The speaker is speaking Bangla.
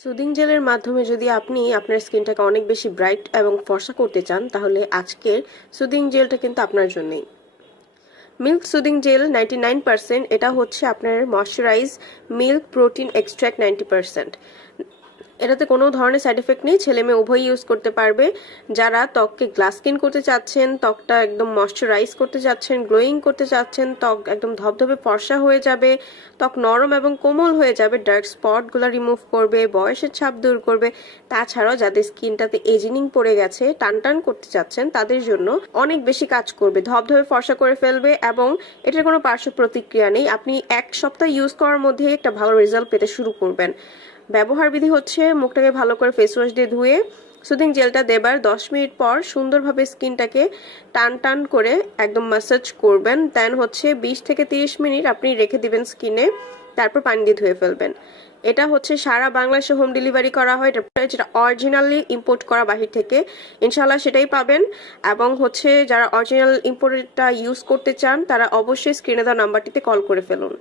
সুদিং জেলের মাধ্যমে যদি আপনি আপনার স্কিনটাকে অনেক বেশি ব্রাইট এবং ফর্সা করতে চান তাহলে আজকের সুদিং জেলটা কিন্তু আপনার জন্যই। মিল্ক সুদিং জেল 99%, এটা হচ্ছে আপনার ময়শ্চারাইজ মিল্ক প্রোটিন এক্সট্র্যাক্ট 90%। এটাতে কোনো ধরনের সাইড এফেক্ট নেই, ছেলে মেয়ে উভয়ই ইউজ করতে পারবে। যারা ত্বককে গ্লাস স্কিন করতে চাচ্ছেন, ত্বকটা একদম ময়শ্চারাইজ করতে চাচ্ছেন, গ্লোয়িং করতে চাচ্ছেন, ত্বক একদম ধবধবে ফর্সা হয়ে যাবে, ত্বক নরম এবং কোমল হয়ে যাবে, ডার্ক স্পটগুলো রিমুভ করবে, বয়সের ছাপ দূর করবে, তাছাড়াও যাদের স্কিনটাতে এজিনিং পড়ে গেছে, টান টান করতে চাচ্ছেন তাদের জন্য অনেক বেশি কাজ করবে, ধবধবে ফর্সা করে ফেলবে এবং এটার কোনো পার্শ্ব প্রতিক্রিয়া নেই। আপনি এক সপ্তাহ ইউজ করার মধ্যে একটা ভালো রেজাল্ট পেতে শুরু করবেন। ব্যবহার বিধি হচ্ছে মুখটাকে ভালো করে ফেস ওয়াশ দিয়ে ধুয়ে সুদিং জেলটা দেবার 10 মিনিট পর সুন্দরভাবে স্কিনটাকে টান টান করে একদম ম্যাসাজ করবেন। দেন হচ্ছে 20 থেকে 30 মিনিট আপনি রেখে দিবেন স্কিনে, তারপর পানি দিয়ে ধুয়ে ফেলবেন। এটা হচ্ছে সারা বাংলাদেশে হোম ডেলিভারি করা হয়, যেটা অরিজিনালি ইম্পোর্ট করা বাহির থেকে, ইনশাল্লাহ সেটাই পাবেন। এবং হচ্ছে যারা অরিজিনাল ইম্পোর্টেডটা ইউজ করতে চান তারা অবশ্যই স্ক্রিনে দেওয়া নাম্বারটিতে কল করে ফেলুন।